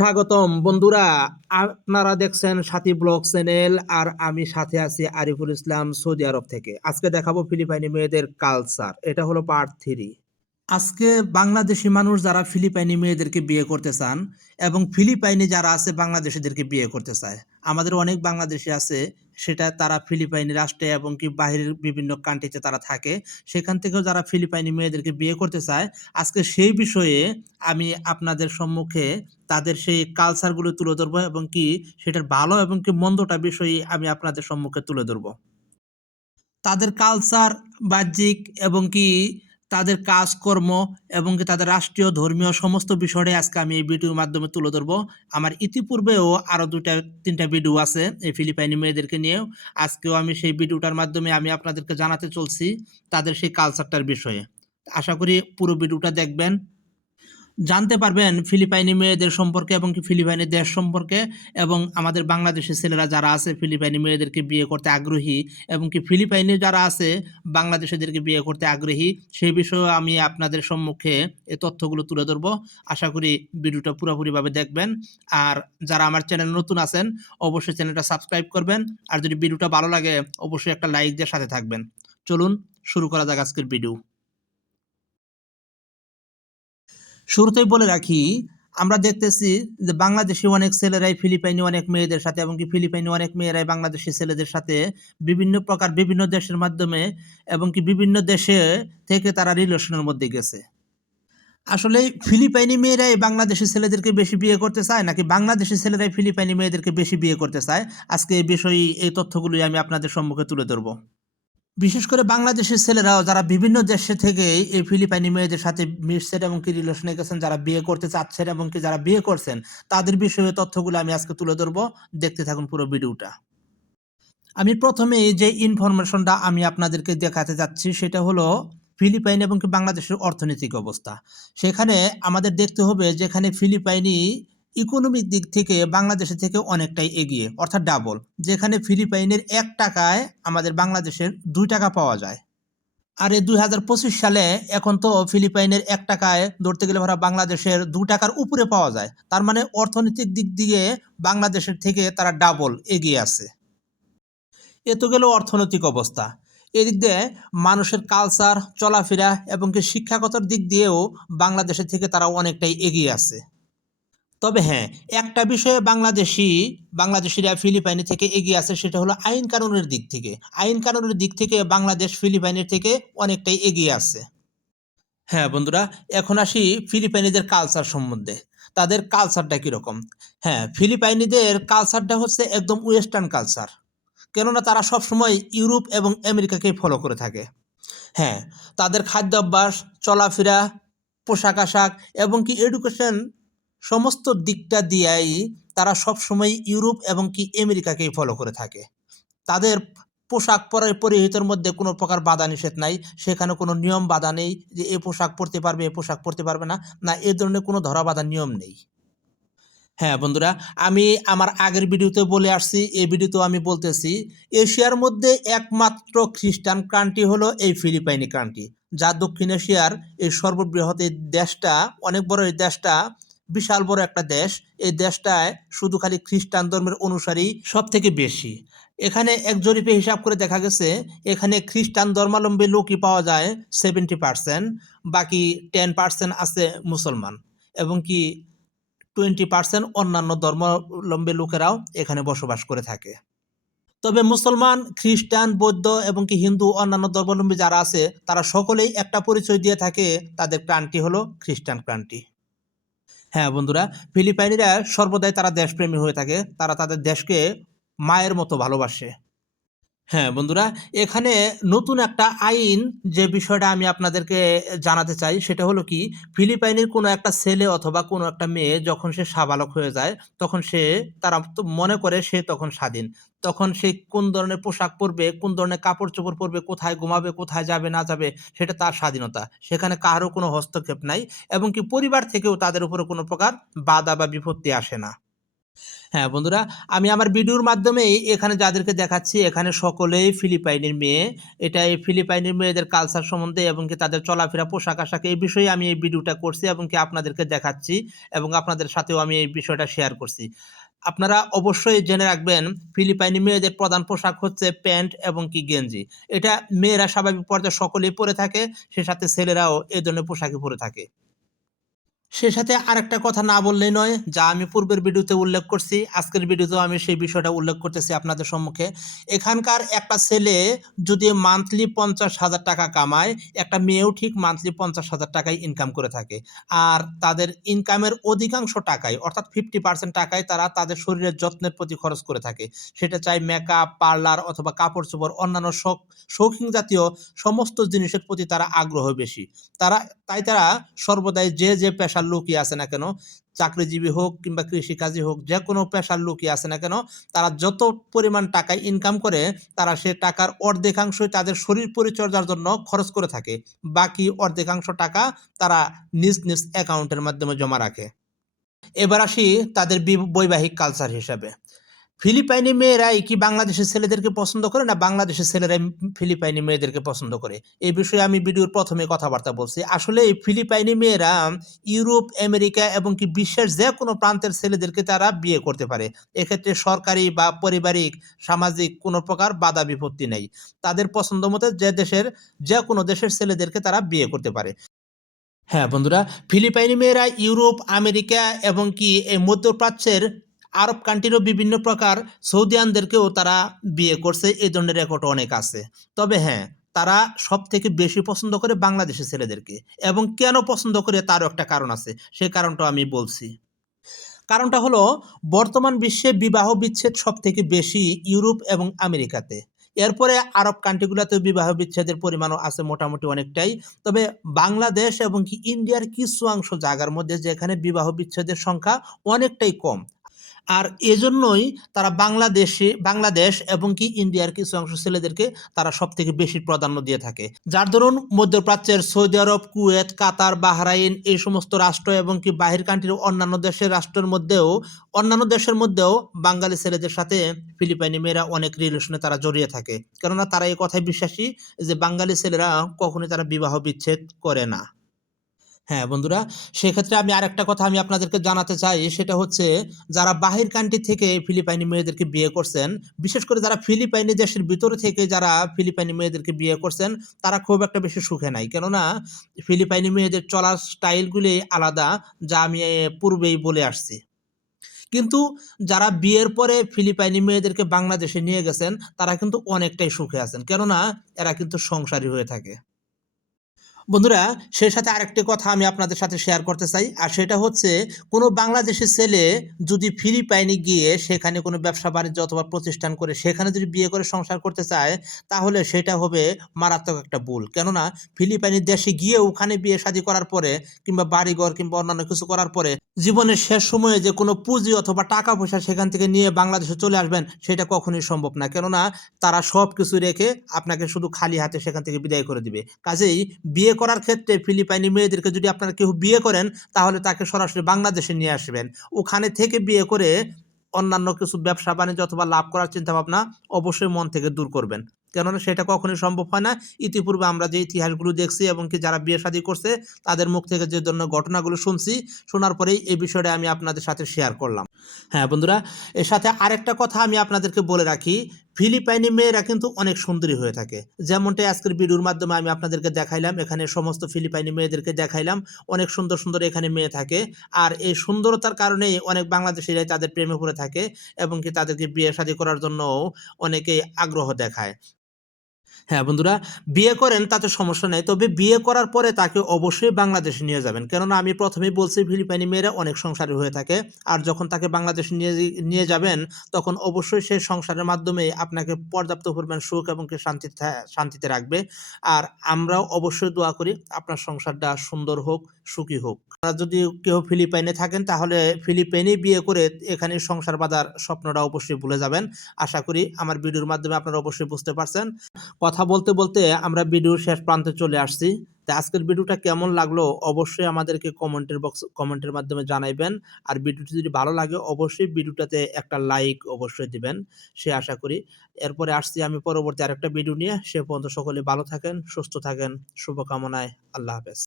স্বাগতম। বন্ধুরা, আপনারা দেখছেন সাথী ব্লগ চ্যানেল আর আমি সাথে আছি আরিফুল ইসলাম সৌদি আরব থেকে। আজকে দেখাবো ফিলিপাইনি মেয়েদের কালচার এটা হলো পার্ট থ্রি আজকে বাংলাদেশি মানুষ যারা ফিলিপাইনি মেয়েদেরকে বিয়ে করতে চান এবং ফিলিপাইনি যারা আছে বাংলাদেশিদেরকে বিয়ে করতে চায় আমাদের অনেক বাংলাদেশি আছে, সেটা তারা ফিলিপাইনি রাষ্ট্রে এবং কি বাহিরের বিভিন্ন কান্ট্রিতে তারা থাকে। সেখান থেকেও যারা ফিলিপাইনি মেয়েদেরকে বিয়ে করতে চায়, আজকে সেই বিষয়ে আমি আপনাদের সম্মুখে তাদের সেই কালচারগুলো তুলে ধরবো এবং কি সেটার ভালো এবং কি মন্দটা বিষয়ে আমি আপনাদের সম্মুখে তুলে ধরবো। তাদের কালচার বাহ্যিক এবং কি তাদের কাজকর্ম এবং তাদের রাষ্ট্রীয়, ধর্মীয় সমস্ত বিষয়ে আজকে আমি এই ভিডিওর মাধ্যমে তুলে ধরবো। আমার ইতিপূর্বেও আরও দুটা তিনটা ভিডিও আছে এই ফিলিপাইনি মেয়েদেরকে নিয়েও। আজকেও আমি সেই ভিডিওটার মাধ্যমে আমি আপনাদেরকে জানাতে চলছি তাদের সেই কালচারটার বিষয়ে। আশা করি পুরো ভিডিওটা দেখবেন। জানতে পারবেন ফিলিপাইনি মেয়েদের সম্পর্কে এবং কি ফিলিপাইনি দেশ সম্পর্কে এবং আমাদের বাংলাদেশের ছেলেরা যারা আছে ফিলিপাইনি মেয়েদেরকে বিয়ে করতে আগ্রহী এবং কি ফিলিপাইনি যারা আছে বাংলাদেশিদেরকে বিয়ে করতে আগ্রহী, সেই বিষয়ে আমি আপনাদের সম্মুখে এই তথ্যগুলো তুলে ধরবো। আশা করি ভিডিওটা পুরোপুরিভাবে দেখবেন। আর যারা আমার চ্যানেল নতুন আছেন, অবশ্যই চ্যানেলটা সাবস্ক্রাইব করবেন। আর যদি ভিডিওটা ভালো লাগে, অবশ্যই একটা লাইক দিয়ে সাথে থাকবেন। চলুন, শুরু করা যাক আজকের ভিডিও। শুরুতেই বলে রাখি, আমরা দেখতেছি যে বাংলাদেশি অনেক ছেলেরাই ফিলিপাইনি অনেক মেয়েদের সাথে এবং কি ফিলিপাইনি অনেক মেয়েরাই বাংলাদেশি ছেলেদের সাথে বিভিন্ন প্রকার বিভিন্ন দেশের মাধ্যমে এবং কি বিভিন্ন দেশে থেকে তারা রিলেশনের মধ্যে গেছে। আসলে ফিলিপাইনি মেয়েরাই বাংলাদেশি ছেলেদেরকে বেশি বিয়ে করতে চায় নাকি বাংলাদেশি ছেলেরাই ফিলিপাইনি মেয়েদেরকে বেশি বিয়ে করতে চায়? আজকে এই বিষয়ে এই তথ্যগুলোই আমি আপনাদের সম্মুখে তুলে ধরবো। বিশেষ করে বাংলাদেশের ছেলেরাও যারা বিভিন্ন দেশে থেকে এই ফিলিপাইনি মেয়েদের সাথে মিশছেন এবং কি রিলেশনে গেছেন, যারা বিয়ে করতে চাচ্ছেন এবং কি যারা বিয়ে করছেন, তাদের বিষয়ে তথ্যগুলো আমি আজকে তুলে ধরবো। দেখতে থাকুন পুরো ভিডিওটা। আমি প্রথমে যে ইনফরমেশনটা আমি আপনাদেরকে দেখাতে যাচ্ছি, সেটা হলো ফিলিপাইন এবং কি বাংলাদেশের অর্থনৈতিক অবস্থা। সেখানে আমাদের দেখতে হবে যেখানে ফিলিপাইনি ইকোনমিক দিক থেকে বাংলাদেশের থেকে অনেকটাই এগিয়ে, অর্থাৎ ডাবল যেখানে ফিলিপাইনের এক টাকায় আমাদের বাংলাদেশের দুই টাকা পাওয়া যায়। আর এই দুই হাজার পঁচিশ সালে এখন তো ফিলিপাইনের এক টাকায় ধরতে গেলে ভরা বাংলাদেশের দু টাকার উপরে পাওয়া যায়। তার মানে অর্থনৈতিক দিক দিয়ে বাংলাদেশের থেকে তারা ডাবল এগিয়ে আছে। এ তো গেল অর্থনৈতিক অবস্থা। এদিক দিয়ে মানুষের কালচার চলাফেরা এবং কি শিক্ষাগত দিক দিয়েও বাংলাদেশের থেকে তারা অনেকটাই এগিয়ে আছে। তবে হ্যাঁ একটা বিষয়ে বাংলাদেশি, বাংলাদেশিরা ফিলিপাইনি থেকে এগিয়ে আছে সেটা হলো আইন কানুনের দিক থেকে। আইন কানুনের দিক থেকে বাংলাদেশ ফিলিপাইনের থেকে অনেকটাই এগিয়ে আছে হ্যাঁ বন্ধুরা, এখন আসি ফিলিপাইনিদের কালচার সম্বন্ধে। তাদের কালচারটা কীরকম? হ্যাঁ ফিলিপাইনিদের কালচারটা হচ্ছে একদম ওয়েস্টার্ন কালচার কেননা তারা সবসময় ইউরোপ এবং আমেরিকাকে ফলো করে থাকে। হ্যাঁ তাদের খাদ্যাভ্যাস, চলাফেরা পোশাক আশাক এবং কি এডুকেশন সমস্ত দিকটা দিয়েই তারা সবসময় ইউরোপ এবং কি আমেরিকাকেই ফলো করে থাকে। তাদের পোশাক পরে পরিহিতের মধ্যে কোনো প্রকার বাধা নিষেধ নাই, সেখানে কোনো নিয়ম বাধা নেই যে এ পোশাক পরতে পারবে, এ পোশাক পরতে পারবে না না এ ধরনের কোনো ধরা বাধা নিয়ম নেই। হ্যাঁ বন্ধুরা, আমি আমার আগের ভিডিওতে বলে আসছি এই ভিডিওতেও আমি বলতেছি, এশিয়ার মধ্যে একমাত্র খ্রিস্টান কান্ট্রি হলো এই ফিলিপাইনি কান্ট্রি, যা দক্ষিণ এশিয়ার এই সর্ববৃহৎ এই দেশটা, অনেক বড় এই দেশটা বিশাল বড় একটা দেশ। এই দেশটায় শুধু খালি খ্রিস্টান ধর্মের অনুসারী সব থেকে বেশি। এখানে এক জরিপে হিসাব করে দেখা গেছে, এখানে খ্রিস্টান ধর্মাবলম্বী লোকই পাওয়া যায় সেভেন্টি পার্সেন্ট বাকি টেন পার্সেন্ট আছে মুসলমান। এবং কি টোয়েন্টি পার্সেন্ট অন্যান্য ধর্মাবলম্বী লোকেরাও এখানে বসবাস করে থাকে। তবে মুসলমান, খ্রিস্টান, বৌদ্ধ এবং কি হিন্দু অন্যান্য ধর্মাবলম্বী যারা আছে, তারা সকলেই একটা পরিচয় দিয়ে থাকে, তাদের প্রাণটি হলো খ্রিস্টান ক্রান্তি। হ্যাঁ বন্ধুরা ফিলিপাইনিরা সর্বদাই তারা দেশপ্রেমী হয়ে থাকে। তারা তাদের দেশকে মায়ের মতো ভালোবাসে। হ্যাঁ বন্ধুরা, এখানে নতুন একটা আইন যে বিষয়টা আমি আপনাদেরকে জানাতে চাই, সেটা হলো কি, ফিলিপাইনের কোনো একটা ছেলে অথবা কোনো একটা মেয়ে যখন সে সাবালক হয়ে যায়, তখন সে, তারা মনে করে সে তখন স্বাধীন। তখন সে কোন ধরনের পোশাক পরবে, কোন ধরনের কাপড় চোপড় পরবে, কোথায় ঘুমাবে, কোথায় যাবে, না যাবে, সেটা তার স্বাধীনতা। সেখানে কারও কোনো হস্তক্ষেপ নাই এবং কি পরিবার থেকেও তাদের উপরে কোনো প্রকার বাধা বা বিপত্তি আসে না। হ্যাঁ বন্ধুরা, আমি আমার ভিডিওর মাধ্যমেই এখানে যাদেরকে দেখাচ্ছি, এখানে সকলেই ফিলিপাইনের মেয়ে। এটা এই ফিলিপাইনের মেয়েদের কালচার সম্বন্ধে এবং কি তাদের চলাফেরা, পোশাক আশাক এই বিষয়ে আমি এই ভিডিওটা করছি এবং কি আপনাদেরকে দেখাচ্ছি এবং আপনাদের সাথেও আমি এই বিষয়টা শেয়ার করছি। আপনারা অবশ্যই জেনে রাখবেন ফিলিপাইনি মেয়েদের প্রধান পোশাক হচ্ছে প্যান্ট এবং কি গেঞ্জি। এটা মেয়েরা স্বাভাবিক পর্যায়ে সকলেই পরে থাকে সে সাথে ছেলেরাও এই ধরনের পোশাকই পরে থাকে। সে সাথে আরেকটা কথা না বললেই নয়, যা আমি পূর্বের ভিডিওতে উল্লেখ করছি, আজকের ভিডিওতেও আমি সেই বিষয়টা উল্লেখ করতেছি আপনাদের সম্মুখে। এখানকার একটা ছেলে যদি মান্থলি পঞ্চাশ হাজার টাকা কামায়, একটা মেয়েও ঠিক মান্থলি পঞ্চাশ হাজার টাকাই ইনকাম করে থাকে। আর তাদের ইনকামের অধিকাংশ টাকায় অর্থাৎ ফিফটি পার্সেন্ট টাকায় তারা তাদের শরীরের যত্নের প্রতি খরচ করে থাকে। সেটা চাই মেকআপ পার্লার অথবা কাপড় চোপড়, অন্যান্য শখ, শৌখিন জাতীয় সমস্ত জিনিসের প্রতি তারা আগ্রহ বেশি। তারা, তাই তারা সর্বদাই যে যে পেশার লোকই আছে না কেন? চাকরিজীবী হোক কিংবা কৃষিকাজী হোক যে কোনো পেশার লোকই আছে না কেন? তারা যত পরিমাণ টাকায় ইনকাম করে, তারা সে টাকার অর্ধেকাংশই তাদের শরীর পরিচর্যার জন্য খরচ করে থাকে। বাকি অর্ধেকাংশ টাকা তারা নিজ নিজ অ্যাকাউন্টের মাধ্যমে জমা রাখে। এবার আসি তাদের বৈবাহিক কালচার হিসাবে। ফিলিপাইনি মেয়েরাই কি বাংলাদেশের ছেলেদেরকে পছন্দ করে না বাংলাদেশের ছেলেরাই ফিলিপাইনি মেয়েদেরকে পছন্দ করে? এই বিষয়ে আমি ভিডিওর প্রথমে কথাবার্তা বলছি। আসলে এই ফিলিপাইনি মেয়েরা ইউরোপ, আমেরিকা এবং কি বিশ্বের যে কোনো প্রান্তের ছেলেদেরকে তারা বিয়ে করতে পারে। এক্ষেত্রে সরকারি বা পারিবারিক, সামাজিক কোনো প্রকার বাধা বিপত্তি নেই। তাদের পছন্দ মতো যে দেশের, যে কোনো দেশের ছেলেদেরকে তারা বিয়ে করতে পারে। হ্যাঁ বন্ধুরা, ফিলিপাইনি মেয়েরা ইউরোপ, আমেরিকা এবং কি এই মধ্যপ্রাচ্যের আরব কান্ট্রিরও বিভিন্ন প্রকার সৌদিয়ানদেরকেও তারা বিয়ে করছে, এই ধরনের রেকর্ড অনেক আছে। তবে হ্যাঁ তারা সব থেকে বেশি পছন্দ করে বাংলাদেশের ছেলেদেরকে এবং কেন পছন্দ করে তারও একটা কারণ আছে সেই কারণটা আমি বলছি। কারণটা হলো, বর্তমান বিশ্বে বিবাহ বিচ্ছেদ সব থেকে বেশি ইউরোপ এবং আমেরিকাতে। এরপরে আরব কান্ট্রিগুলোতে বিবাহ বিচ্ছেদের পরিমাণও আছে মোটামুটি অনেকটাই। তবে বাংলাদেশ এবং কি ইন্ডিয়ার কিছু অংশ জায়গার মধ্যে যেখানে বিবাহ বিচ্ছেদের সংখ্যা অনেকটাই কম আর এজন্যই তারা বাংলাদেশে, বাংলাদেশ এবং কি ইন্ডিয়ার কিছু অংশ ছেলেদেরকে তারা সব থেকে বেশি প্রাধান্য দিয়ে থাকে। যার ধরুন মধ্যপ্রাচ্যের Saudi Arab, Kuwait, Qatar, Bahrain এই সমস্ত রাষ্ট্র এবং কি বাহির কান্ট্রির অন্যান্য দেশের রাষ্ট্রের মধ্যেও, অন্যান্য দেশের মধ্যেও বাঙালি ছেলেদের সাথে ফিলিপাইনি মেয়েরা অনেক রিলেশনে তারা জড়িয়ে থাকে। কেননা তারা এই কথায় বিশ্বাসী যে বাঙালি ছেলেরা কখনোই তারা বিবাহ বিচ্ছেদ করে না। হ্যাঁ বন্ধুরা, সেক্ষেত্রে আমি আরেকটা কথা আমি আপনাদেরকে জানাতে চাই, সেটা হচ্ছে যারা বাহির কান্ট্রি থেকে ফিলিপাইনি মেয়েদেরকে বিয়ে করছেন, বিশেষ করে যারা ফিলিপাইনি দেশের ভিতরে থেকে যারা ফিলিপাইনি মেয়েদেরকে বিয়ে করছেন, তারা খুব একটা বেশি সুখে নাই। কেননা ফিলিপাইনি মেয়েদের চলার স্টাইলগুলি আলাদা, যা আমি পূর্বেই বলে আসছি। কিন্তু যারা বিয়ের পরে ফিলিপাইনি মেয়েদেরকে বাংলাদেশে নিয়ে গেছেন, তারা কিন্তু অনেকটাই সুখে আছেন। কেননা এরা কিন্তু সংসারী হয়ে থাকে। বন্ধুরা সেই সাথে আরেকটি কথা আমি আপনাদের সাথে শেয়ার করতে চাই, আর সেটা হচ্ছে কোনো বাংলাদেশি ছেলে যদি ফিলিপাইনে গিয়ে সেখানে কোনো ব্যবসা বাণিজ্য অথবা প্রতিষ্ঠান করে সেখানে যদি বিয়ে করে সংসার করতে চায়, তাহলে সেটা হবে মারাত্মক একটা ভুল। কেননা ফিলিপাইনের দেশে গিয়ে ওখানে বিয়ে শাদী করার পরে কিংবা বাড়িঘর কিংবা অন্যান্য কিছু করার পরে জীবনের শেষ সময়ে যে কোনো পুঁজি অথবা টাকা পয়সা সেখান থেকে নিয়ে বাংলাদেশে চলে আসবেন, সেটা কখনোই সম্ভব না। কেননা, তারা সব কিছু রেখে আপনাকে শুধু খালি হাতে সেখান থেকে বিদায় করে দিবে। কাজেই বিয়ে করার ক্ষেত্রে ফিলিপাইনি মেয়েদেরকে যদি আপনারা কেউ বিয়ে করেন, তাহলে তাকে সরাসরি বাংলাদেশে নিয়ে আসবেন। ওখানে থেকে বিয়ে করে অন্যান্য কিছু ব্যবসা বাণিজ্য অথবা লাভ করার চিন্তা ভাবনা অবশ্যই মন থেকে দূর করবেন। কেননা সেটা কখনোই সম্ভব হয় না। ইতিপূর্বে আমরা যে ইতিহাসগুলো দেখছি এবং কি যারা বিয়ে শাদী করছে, তাদের মুখ থেকে যে ধরনের ঘটনাগুলো শুনছি, শোনার পরেই এই বিষয়টা আমি আপনাদের সাথে শেয়ার করলাম। হ্যাঁ বন্ধুরা, এর সাথে আরেকটা কথা আমি আপনাদেরকে বলে রাখি। ফিলিপাইনি মেয়েরা কিন্তু অনেক সুন্দরী হয়ে থাকে। যেমনটা আজকের ভিডিওর মাধ্যমে আমি আপনাদেরকে দেখাইলাম, এখানে সমস্ত ফিলিপাইনি মেয়েদেরকে দেখাইলাম, অনেক সুন্দর সুন্দর এখানে মেয়ে থাকে। আর এই সুন্দরতার কারণেই অনেক বাংলাদেশিরাই তাদের প্রেমে পড়ে থাকে এবং কি তাদেরকে বিয়ে শাদী করার জন্যও অনেকেই আগ্রহ দেখায়। হ্যাঁ বন্ধুরা, বিয়ে করেন তাতে সমস্যা নেই, তবে বিয়ে করার পরে তাকে অবশ্যই বাংলাদেশে নিয়ে যাবেন। কেননা আমি প্রথমেই বলছি, ফিলিপাইনি মেয়েরা অনেক সংসারী হয়ে থাকে, আর যখন তাকে বাংলাদেশে নিয়ে নিয়ে যাবেন, তখন অবশ্যই সেই সংসারের মাধ্যমে আপনাকে পর্যাপ্ত পরিমাণ সুখ এবং শান্তিতে শান্তিতে রাখবে। আর আমরাও অবশ্যই দোয়া করি, আপনার সংসারটা সুন্দর হোক, সুখী হোক। আপনারা যদি কেউ ফিলিপাইনে থাকেন, তাহলে ফিলিপাইনে বিয়ে করে এখানে সংসার বাঁধার স্বপ্নটা অবশ্যই ভুলে যাবেন। আশা করি আমার ভিডিওর মাধ্যমে আপনারা অবশ্যই বুঝতে পারছেন। কথা বলতে বলতে আমরা ভিডিওর শেষ প্রান্তে চলে আসছি। তা আজকের ভিডিওটা কেমন লাগল অবশ্যই আমাদেরকে কমেন্টের বক্স, কমেন্টের মাধ্যমে জানাইবেন। আর ভিডিওটি যদি ভালো লাগে অবশ্যই ভিডিওটাতে একটা লাইক অবশ্যই দিবেন, সে আশা করি। এরপরে আসছি আমি পরবর্তী আরেকটা ভিডিও নিয়ে। সে পর্যন্ত সকলে ভালো থাকেন, সুস্থ থাকেন। শুভকামনায়, আল্লাহ হাফেজ।